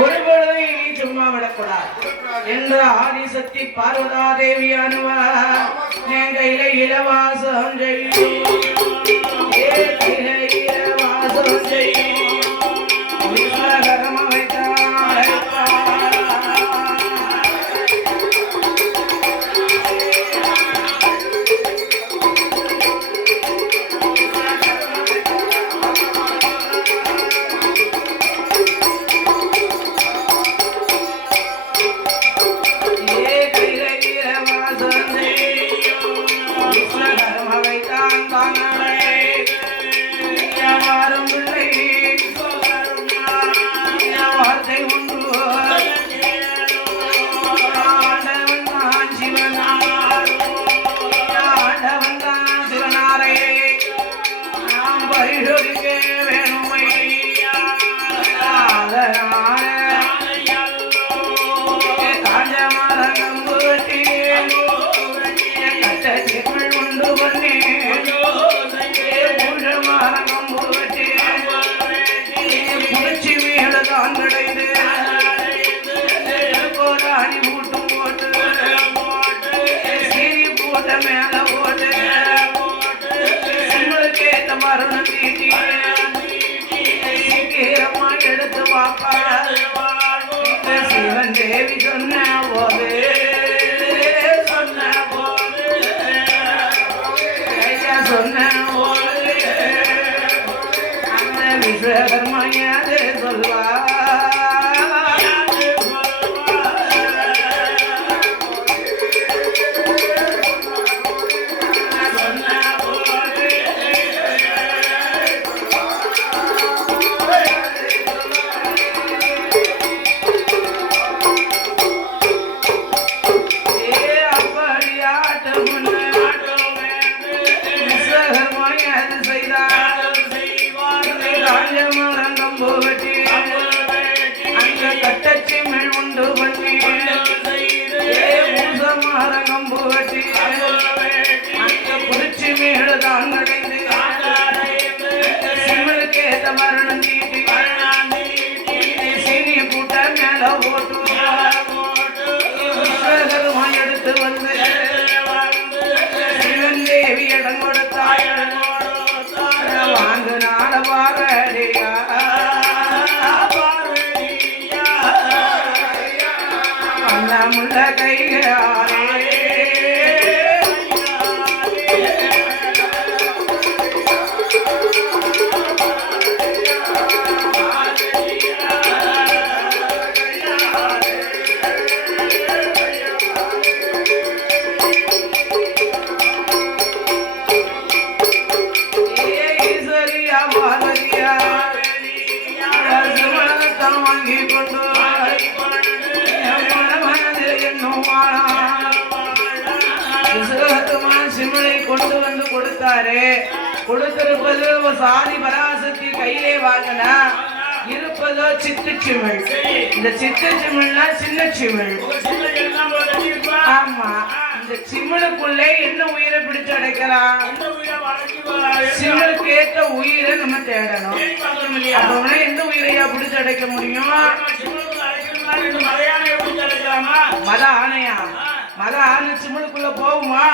ஒரு பொழுதை நீ சும்மா விடக்கூடாது. என்ற ஆதிசக்தி பார்வதா தேவியானவா என் கையில இலவாசம் செய்யும். இலவாசம் செய்யும். எடுத்து வாப்பா மரணம் தீட்டி. சீனி பூட்ட மேல போட்டு எடுத்து வந்து. சிவன் தேவி இடம் கொடுத்தாய். பாரடியா சுமணத்தான் கொண்டு சிம்மனை கொண்டு வந்து கொடுத்தாரு. கொடுத்திருப்பது சாதி பராசக்தி கையிலே வாங்கினா இருப்பதோ இந்த சித்துச்சிமிழ்னா சின்ன சிமிழ் ஆமா. இந்த சிமிழுக்குள்ளே என்ன உயிரை பிடிச்சு அடைக்கலாம்? சிமிழுக்கு ஏற்ற உயிரை நம்ம தேடணும். அப்போனா எந்த உயிரையா பிடிச்சு அடைக்க முடியும்? மத ஆணையா மத ஆணை சிமிழுக்குள்ள போகுமா.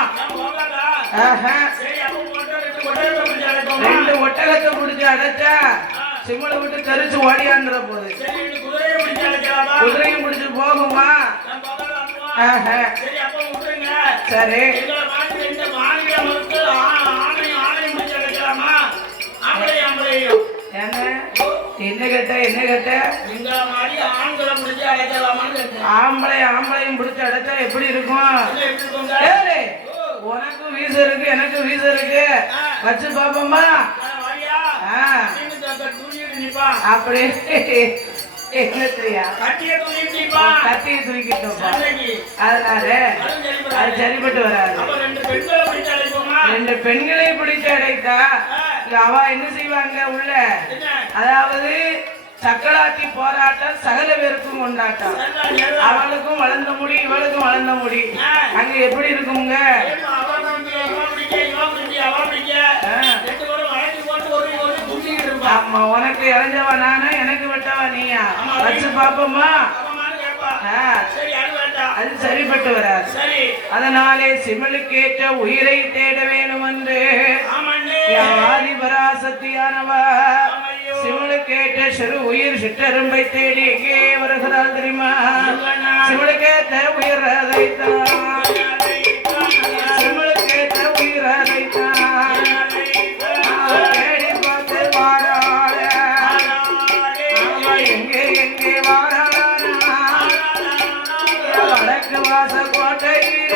ரெண்டு ஒட்டகத்தை பிடிச்சு அடைச்சா சிமிழை விட்டு தெரிச்சு ஓடியாந்துற போகுது குதிரையும் பிடிச்சு போகுமா? ஆஹா. சரி என்ன என்ன கேட்ட என்ன கேட்ட? ஆம்பளை ஆம்பளையும் பிடிச்சு அடைச்சா எப்படி இருக்கும்? உனக்கும் வீச இருக்கு எனக்கும் வீச இருக்கு. வச்சு பாப்போமா? ஆ, அப்படி. கத்தியை அதனால அது சரிப்பட்டு வராது. ரெண்டு பெண்களை பிடிச்சு அடைத்தா அவ என்ன செய்வாங்க உள்ள? அதாவது சக்கலாத்தி போராட்டம் சகல பேருக்கும் கொண்டாட்டம் அவளுக்கும் வளர்ந்த முடி இவளுக்கும் வளர்ந்த முடி. அங்க எப்படி இருக்குங்க? உனக்கு இறஞ்சவ நானு எனக்கு விட்டவ நீயா. வச்சு பாப்போமா? அது சரிப்பட்டு வராது. சரி, அதனாலே சிமலுக்கேற்ற உயிரை தேட வேணும் என்று ஆமாண்ணே. ஆதி பராசக்தியானவ சிவனுக்கேற்ற சிறு உயிர் சிற்றரும்பை தேடி எங்கே வருகிறாள் தெரியுமா? சிவனுக்கேற்ற உயிர் அதைத்தான் வாச கோட்டையில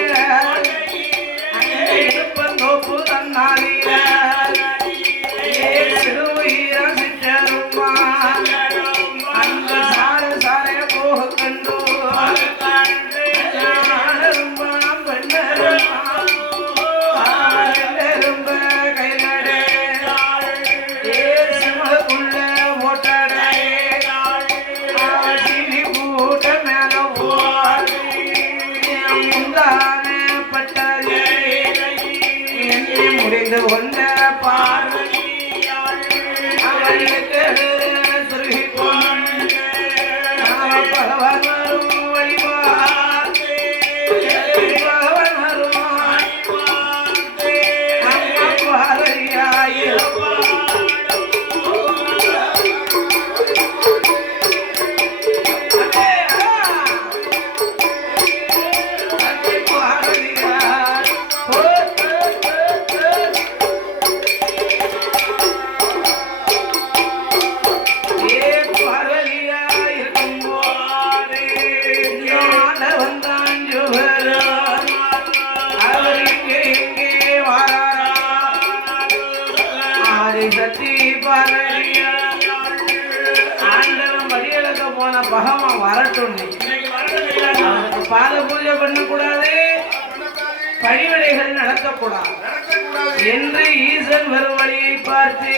என்று ஈசன் வரும் வழியை பார்த்து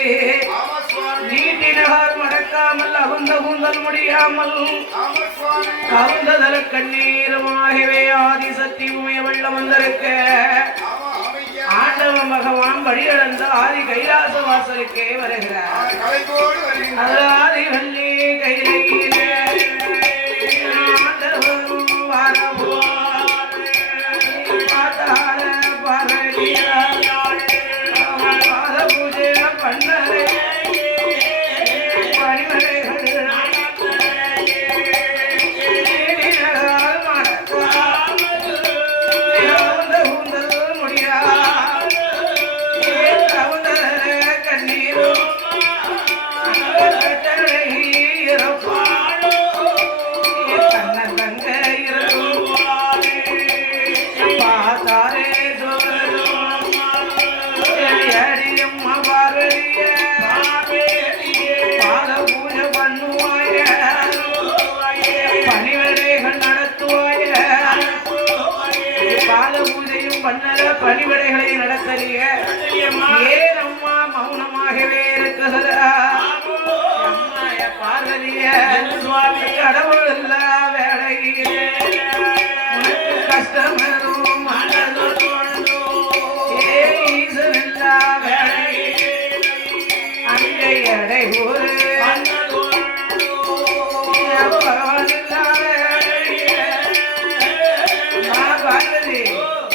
நீட்டினகார் மடக்காமல் அகுந்த கூந்தல் முடியாமல் கவுந்ததல கண்ணீருமாகவே ஆதி சக்தி உமைய வெள்ளம் வந்திருக்க. ஆண்டவ பகவான் வழியளந்த ஆதி கைலாச வாசலுக்கே வருகிறார் அது ஆதி வள்ளி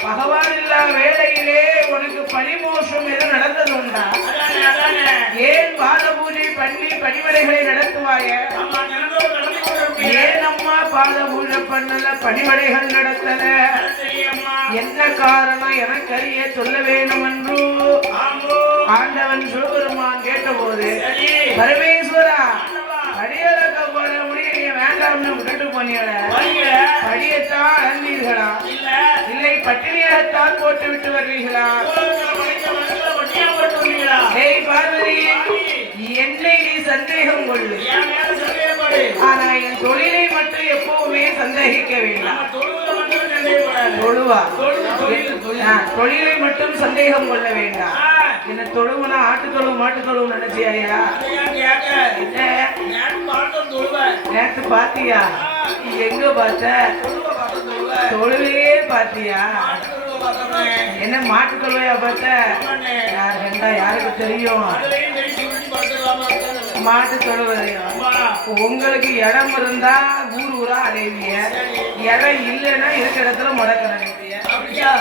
பகவான் இல்ல வேலையிலே உனக்கு பணிமோஷம் எது நடந்தது உண்டா ஏன் பாத பூஜை பண்ணி பணிவடைகளை நடத்துவாய ஏன் அம்மா பாத பூஜை பண்ணல பணிவடைகள் நடத்தல என்ன காரணம் எனக்கு அறிய சொல்ல வேணும் என்று ஆண்டவன் சிவபெருமான் கேட்டபோது பரமேஸ்வரா படியலக்க போனீங்கள? படியத்தான் அளந்தீர்களா இல்லை. பட்டினியாகத்தான் போட்டு விட்டு வருவீர்களா? ஏய் பார்வதி என்னை நீ சந்தேகம் கொள்ளு. ஆனா என் தொழிலை மட்டும் எப்பவுமே சந்தேகிக்க வேண்டாம். தொழுவா. தொழிலை. மட்டும் சந்தேகம் கொள்ள வேண்டாம். என்ன தொழுவுனா ஆட்டு தொழுவு மாட்டு தொழுவு நினைச்சியா நேற்று பாத்தியா? எங்க பார்த்த? தொழுவையே பாத்தியா? என்ன மாட்டு தொழுவையா பார்த்த? யார் கண்டா யாருக்கு தெரியும்? மாட்டு தொழுவதையும் உங்களுக்கு இடம் இருந்தா ஊர் ஊரா அலைவிய இடம் இல்லைன்னா இருக்கிற இடத்துல முடக்க நினைப்பிய. அப்படியா?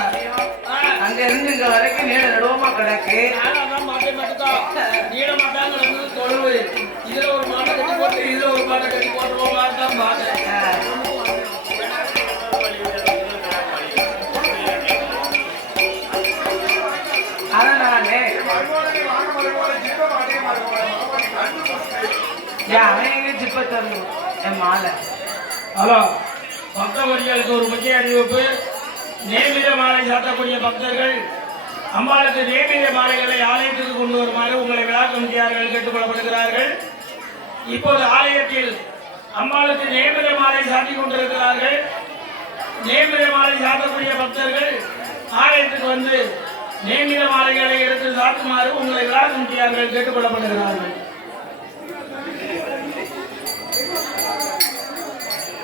அங்க இருந்து இங்க வரைக்கும் நீள நடுவமா கிடக்கு. நீள மாட்டாங்க தொழுவு. இதுல ஒரு மாட்டை கட்டி போட்டு இதுல ஒரு மாட்டை கட்டி போட்டுருவோம் மாட்டான் மாட்டேன் ஹலோ பக்தவர்களுக்கு ஒரு முக்கிய அறிவிப்பு. நேமித மாலை சாத்தக்கூடிய பக்தர்கள் அம்பாளுக்கு நேமித மாலைகளை ஆலயத்துக்கு கொண்டு வருமாறு உங்களை விழாக்கம் செய்யார்கள் கேட்டுக்கொள்ளப்படுகிறார்கள். இப்போது ஆலயத்தில் அம்பாளுக்கு நேமித மாலை சாத்தி கொண்டிருக்கிறார்கள். நேமித மாலை சாத்தக்கூடிய பக்தர்கள் ஆலயத்துக்கு வந்து நேமித மாலைகளை எடுத்து சாத்துமாறு உங்களை விழாக்கம் செய்யார்கள் கேட்டுக்கொள்ளப்படுகிறார்கள்.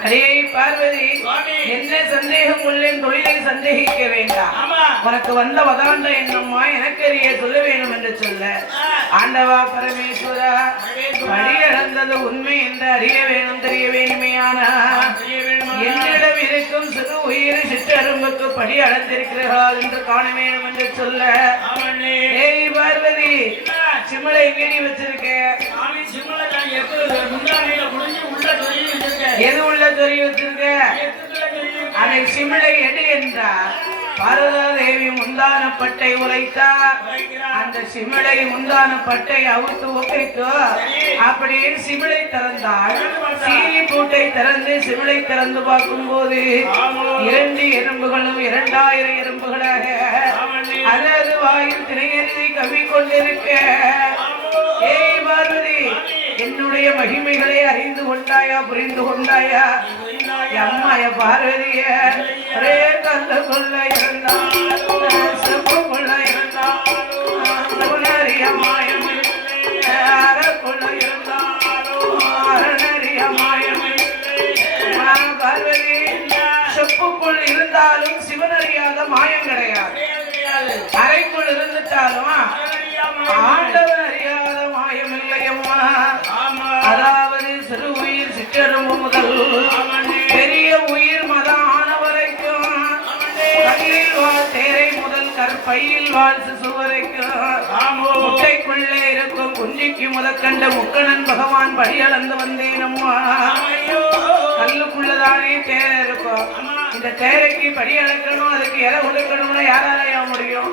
அடியே பார்வதி. என்ன சந்தேகம் உள்ளேன் தொழிலை சந்தேகிக்க வேண்டாம். உனக்கு வந்த வதாண்ட என்னம்மா எனக்கு அறிய சொல்ல வேணும் என்று சொல்ல. ஆண்டவா பரமேஸ்வரா படி இழந்தது உண்மை என்று அறிய வேணும் தெரிய வேணுமேயானா என்னிடம் இருக்கும் சிறு உயிர் சிற்றரும்புக்கு படி அளந்திருக்கிறார்கள் என்று காண வேண்டும் என்று சொல்ல. ஏய் பார்வதி சிமலை வீடி வச்சிருக்க சாமி சிம்மலை நான் எடுத்து முந்தானையில முடிஞ்சு உள்ள வச்சிருக்கேன். எது உள்ள சொறி வச்சிருக்க எத்துக்குள்ள சொல்லி அதை சிமிழை எடு என்றார். பார்வதா தேவி முந்தான பட்டை வைக்கிறார் அந்த சிமிழை முந்தான பட்டை அவுத்து ஒப்பிக்கோ அப்படியே சிமிழை திறந்தாள். சீனி பூட்டை திறந்து சிமிழை திறந்து பார்க்கும்போது இரண்டு எறும்புகளும் இரண்டாயிரம் எறும்புகளாக அதாவது வாயில் திரையறிவை கவி கொண்டிருக்க ஏய் பார்வதி என்னுடைய மகிமைகளை அறிந்து கொண்டாயா புரிந்து கொண்டாயா? அம்மாய பார்வதிய ஒரே கல்ல கொள்ள இருந்தான் செப்பு கொள்ள இருந்தான் அருணறிய மாயம் அறக்குள்ள அறைக்குள் இருந்துட்டாலும் ஆண்டவன் அறியாத மாயம் இல்லையம்மா அதாவது சிறு உயிர் சிற்றெரும்பு முதல் பெரிய உயிர் மதம் ஆன வரைக்கும் வாழ் தேரை முதல் கற்பையில் வாழ் சிசு வரைக்கும் முட்டைக்குள்ளே இருக்கும் குஞ்சிக்கு முதற்கண்ட முக்கணன் பகவான் படியளந்து வந்தேன் அம்மா. கல்லுக்குள்ளதானே தேரை இருக்கும். இந்த தேரைக்கு படி அளக்கணும் அதுக்கு இலை ஒதுக்கணும்னா யாராலையா முடியும்?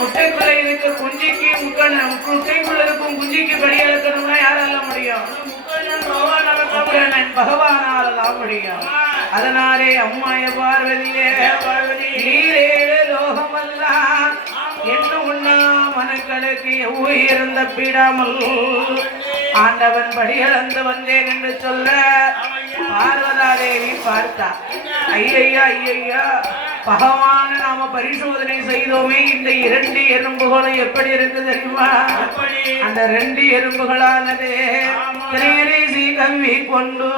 முட்டைக்குள்ள இருக்க குஞ்சிக்கு முக்கணன் முட்டைக்குள்ள இருக்கும் குஞ்சிக்கு படி அளக்கணும்னா யாரால முடியும்? பகவானால தான் முடியும். அதனாலே அம்மாய பார்வதியே நீரேழு லோகமல்லாம் என்ன உண்ணா மனுக்களுக்கு உயர்ந்த பீடாமல் ஆண்டவன் படியளந்து வந்தேன் என்று சொல்ல பார்வதா தேவி பார்த்தா. ஐயையா ஐயையா பகவான நாம பரிசோதனை செய்தோமே இந்த இரண்டு எறும்புகளும் எப்படி இருக்கு தெரியுமா? அந்த ரெண்டு எறும்புகளானது கவ்வி கொண்டு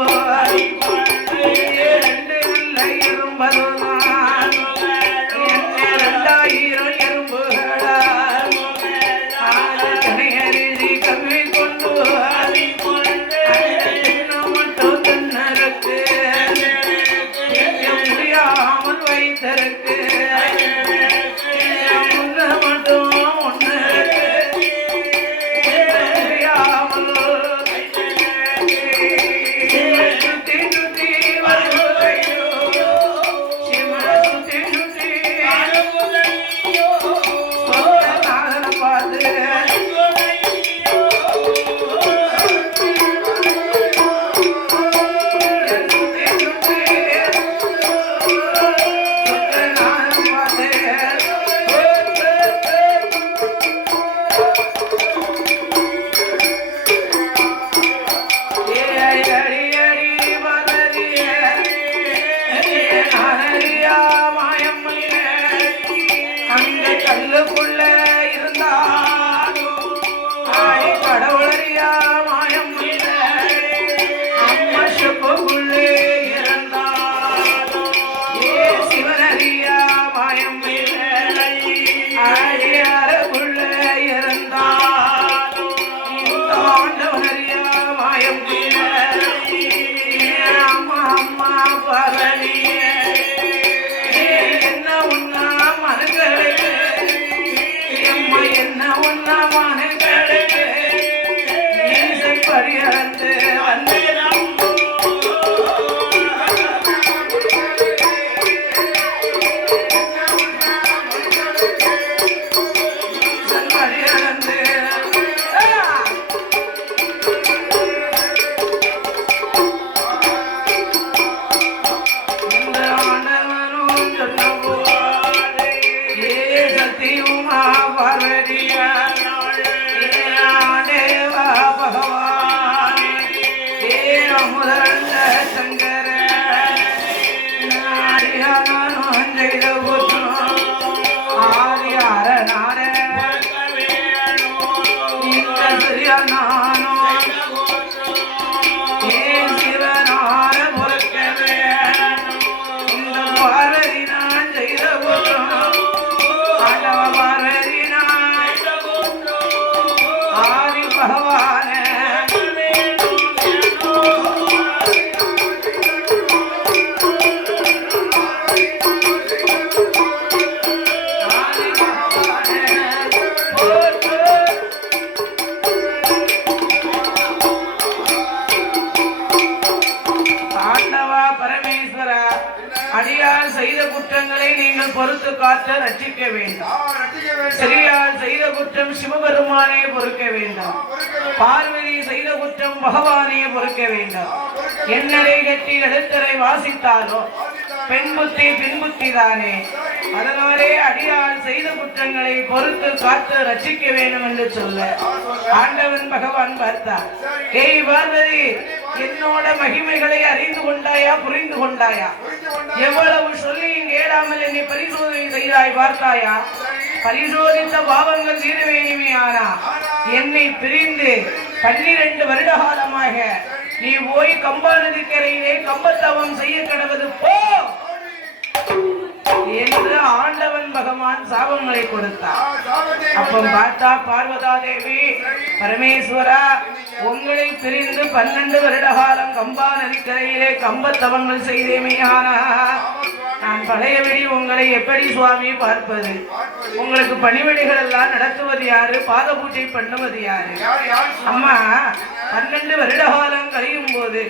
ரெண்டு நல்ல எறும்பதுதான் ரட்சிக்க வேண்டும். சிறியார் செய்த குற்றம் சிவபெருமானே பொறுக்க வேண்டும். பார்வதி செய்த குற்றம் பகவானே பொறுக்க வேண்டும். எண்ணரை கட்டி எழுத்தரை வாசித்தாலோ பெண் புத்தி பின் புத்தி தானே. அதனாலே அடியார் செய்த குற்றங்களை பொறுத்து காத்து ரட்சிக்க வேண்டும் என்று சொல்ல. ஆண்டவன் பகவான் பார்த்தார். ஏய் பார்வதி என்னோட மகிமைகளை அறிந்து கொண்டாயா புரிந்து கொண்டாயா? எவ்வளவு சொல்லியும் கேளாமல் என்னை பரிசோதனை செய்தாய் பார்த்தாயா? பரிசோதித்த பாவங்கள் தீர வேணுமையானா என்னை பிரிந்து பன்னிரண்டு வருட காலமாக நீ போய் கம்பா நதிக்கரையிலே கம்பத்தவம் செய்ய கடவது போ. என்று ஆண்டவன் பகவான் சாபங்களை கொடுத்தார். அப்ப பார்த்தா பார்வதா தேவி பரமேஸ்வரா உங்களை பிரிந்து பன்னெண்டு வருட காலம் கம்பா நதிக்கரையிலே கம்பத்தவங்கள் செய்தேமையானா நான் பழையபடி உங்களை எப்படி சுவாமி பார்ப்பது? உங்களுக்கு பணிவிடைகள் எல்லாம் நடத்துவது யாரு? பாத பூஜை பண்ணுவது யாரு? அம்மா பன்னெண்டு வருட காலம் கழியும் போது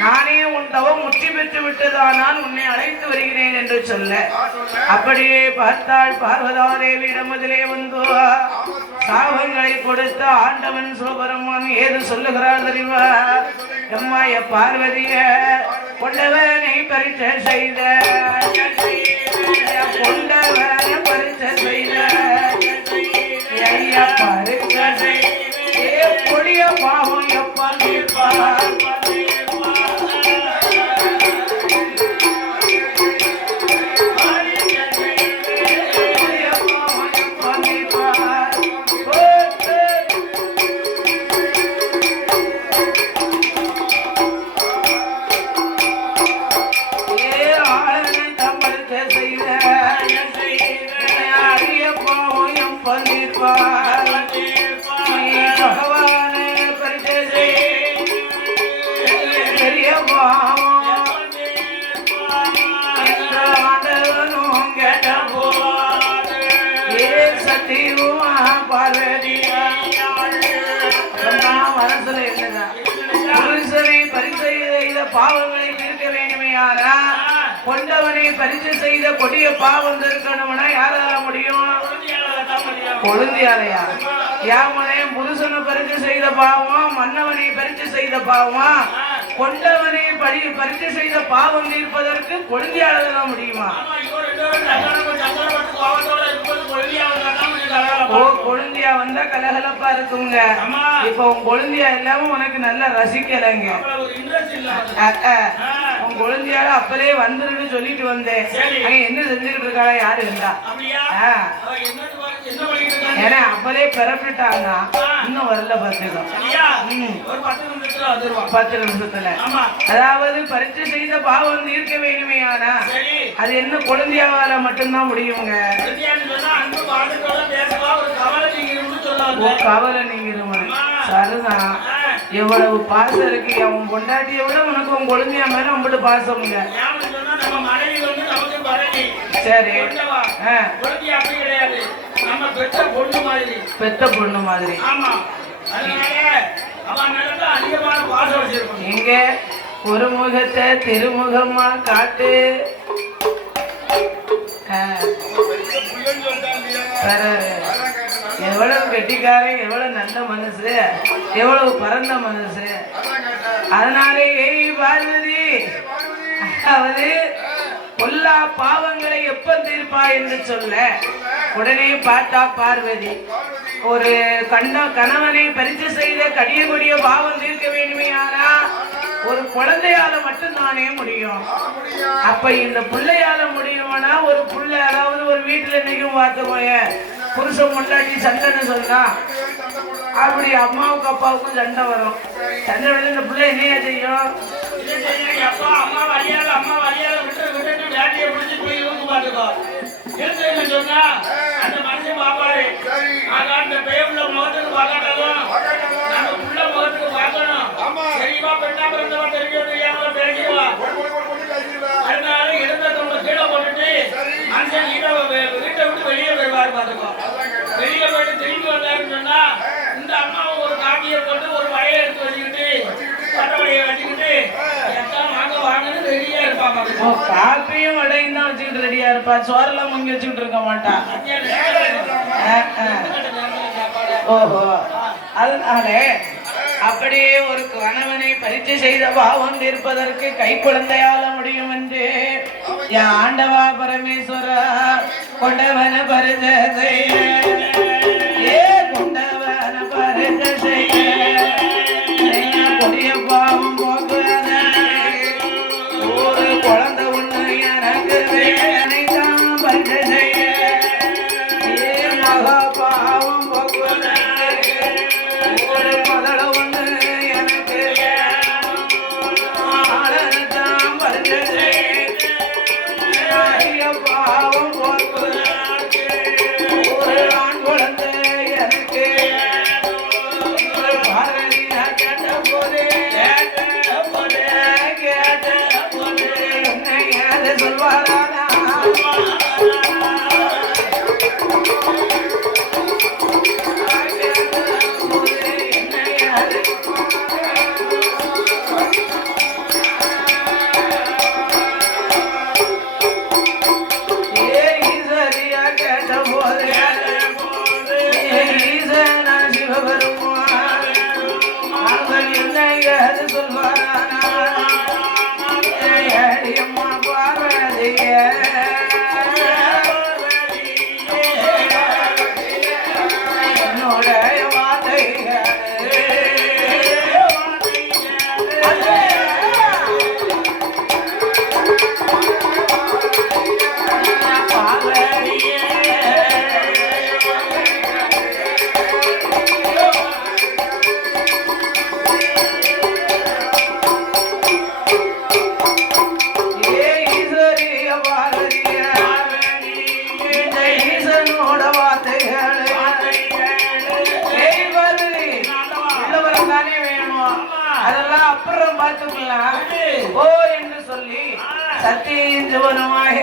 நானே உன் தவம் முற்றி பெற்று விட்டதானால் உன்னை அழைத்து வருகிறேன் என்று சொல்ல அப்படியே பார்த்தாள் பார்வதா தேவியிடம் முதலே வந்து சாபங்களை கொடுத்த ஆண்டவன் சிவபெருமான் ஏது சொல்லுகிறார் தெரியுமா? எம்மாய பார்வதிய கொண்டவனை பரிச்சை செய்த. கொண்டவனை பரிச்சை செய்த. ஐயா பரிச்சை செய்த. கொடிய பாவம் பாவங்களை தீர்க்க வேண்டுமையானா கொண்டவனை பரிசு செய்த கொடிய பாவம் தீர்க்கணும்னா யாரால முடியும்? கொழுந்தியாலையா யாமனையும் புருஷனை பரிசு செய்த பாவம் மன்னவனை பரிசு செய்த பாவம் கொண்டவனை பரி பரிசு செய்த பாவம் தீர்ப்பதற்கு கொழுந்தியாளதான் முடியுமா? கொழுந்தியா வந்தா கலகலப்பா இருக்குங்க. இப்ப உன் கொழுந்தியா இல்லாம உனக்கு நல்லா ரசிக்கலைங்க. உன் கொழுந்தியால அப்பலே வந்துருன்னு சொல்லிட்டு வந்தேன். என்ன செஞ்சுக்கிட்டு இருக்காளா யாரு இருந்தா. ஏன்னா அப்பலே பிறப்பிட்டாங்க இன்னும் வரல பார்த்துக்கோ. பத்து நிமிஷத்துல அதாவது பரிச்சை செய்த பாவம் தீர்க்க வேணுமையானா அது என்ன குழந்தையாவால மட்டும்தான் முடியுங்க. கவலை நீங்க சரிதான். எவ்வளவு பாசம் இருக்கு. அவன் பொண்டாட்டியை விட உனக்கு உன் குழந்தையா மேல உங்கள்கிட்ட பரணி சரி. ஆ, நம்ம பெற்ற பொண்ணு மாதிரி. பெத்த பொண்ணு மாதிரி. ஆமா. அதனால அவன் மேல அதிகமான பாசம் வச்சிருக்கணும் எங்க? ஒரு முகத்தை திருமுகமா காட்டு. எவ்வளவு கெட்டிக்காரன் எவ்வளவு நல்ல மனசு எவ்வளவு பரந்த மனசு. அதனாலே ஏய் பார்வதி அதாவது எல்லா பாவங்களை எப்ப தீர்ப்பா என்று சொல்ல உடனே பார்த்தா பார்வதி ஒரு கண்ட கணவனை பரிச்சை செய்த கடிய கொடிய பாவம் தீர்க்க வேண்டுமே ஆனா ஒரு குழந்தையால மட்டும்தானே முடியும். அப்ப இந்த பிள்ளையால முடியுமானா ஒரு புள்ள அதாவது ஒரு வீட்டுல இன்னைக்கும் பார்த்துக்கோங்க புருஷன் முன்னாடி சண்டைன்னு சொன்னா அப்படி அம்மாவுக்கு அப்பாவுக்கும் சண்டை வரும். சண்டை வந்து இந்த பிள்ளை என்னையா செய்யும்? அப்பா அம்மா வழியால அம்மா வேட்டையை பிடிச்சி போய் இருந்து பாத்துக்கோ இருக்குன்னு சொன்னா அந்த மனுஷன் பாப்பாரு. ஆனா அந்த பேவுள்ள முகத்துக்கு பார்க்காட்டாலும். அந்த புள்ள முகத்துக்கு பார்க்கணும். சரிவா பெண்ணா பிறந்தவா தெரியும் தெரியாம பேசிடுவா. அதனால இடத்த கொண்டு கீழே போட்டுட்டு. மனுஷன் வீட்டை வீட்டை விட்டு வெளியே போயிடுவாரு பாத்துக்கோ. வெளியே போயிட்டு திரும்பி வந்தாருன்னு சொன்னா இந்த அம்மாவும் ஒரு காப்பியை போட்டு ஒரு வலையை எடுத்து வச்சுக்கிட்டு காப்பியும் வடையும் தான் வச்சுக்கிட்டு ரெடியா இருப்பா. சோறெல்லாம் முங்கி வச்சுக்கிட்டு இருக்க மாட்டா. ஓஹோ. அதனால அப்படியே ஒரு கணவனை பரிச்சை செய்த பாவம் தீர்ப்பதற்கு கை குழந்தையால முடியும் என்று என் ஆண்டவா பரமேஸ்வரா கொண்டவன பரிச்ச என்னுடைய அப்புறம் பார்த்துக்கலாம். ஓ என்று சொல்லி சத்தியின் சிவனுமாக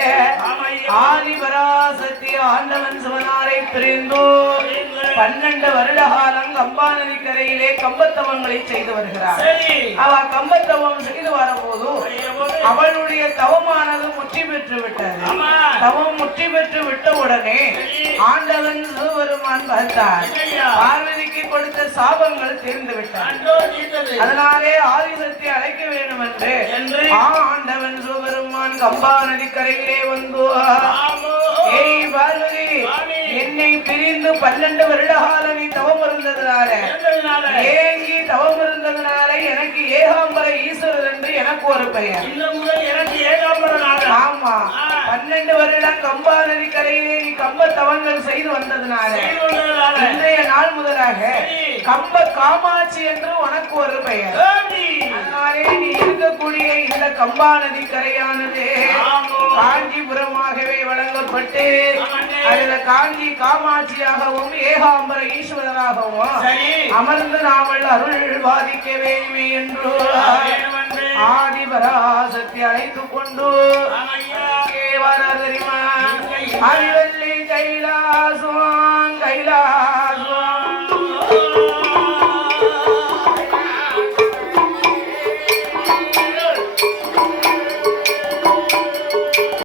ஆதி பராசக்தி ஆண்டவன் சிவனாரை பிரிந்தோ பன்னெண்டு வருட காலம் கம்பா நதிக்கரையிலே கம்பத்தவங்களை செய்து வருகிறார். அவ கம்பத்தவம் செய்து வரபோது அவளுடைய தவமானது முற்றி பெற்று விட்டது. தவம் முற்றி பெற்று விட்ட உடனே ஆண்டவன் சிவபெருமான் பார்த்தார் பார்வதிக்கு கொடுத்த சாபங்கள் தீர்ந்து விட்டார் அதனாலே ஆதிசக்தி அழைக்க வேண்டும் என்று. ஆண்டவன் சிவபெருமான் கம்பா நதிக்கரையிலே வந்து. ஏய் பார்வதி. என்னை பிரிந்து பன்னெண்டு வருட காலம் நீ தவம் இருந்ததுனால ஏங்கி தவம் இருந்ததுனால எனக்கு ஏகாம்பர ஈஸ்வரர் என்று எனக்கு ஒரு பெயர். எனக்கு ஏகாம்பரம் நாள் ஆமா பன்னெண்டு வருடம் கம்பா நதி கரையிலே நீ கம்ப தவங்கள் செய்து வந்ததுனால இன்றைய நாள் முதலாக கம்ப காமாட்சி என்று உனக்கு ஒரு பெயர். அதனாலே நீ இருக்கக்கூடிய இந்த கம்பா நதி கரையானது காஞ்சிபுரமாகவே வழங்கப்பட்டு அதுல காஞ்சி காமாட்சியாகவும் ஏகாம்பர ஈஸ்வரராகவும் அமர்ந்து நாமல் அருள் பாதிக்க வேண்டுமே என்று ஆதி பராசக்தி அழைத்துக் கொண்டு தெரியுமா அறிவல்லி கைலாசம்.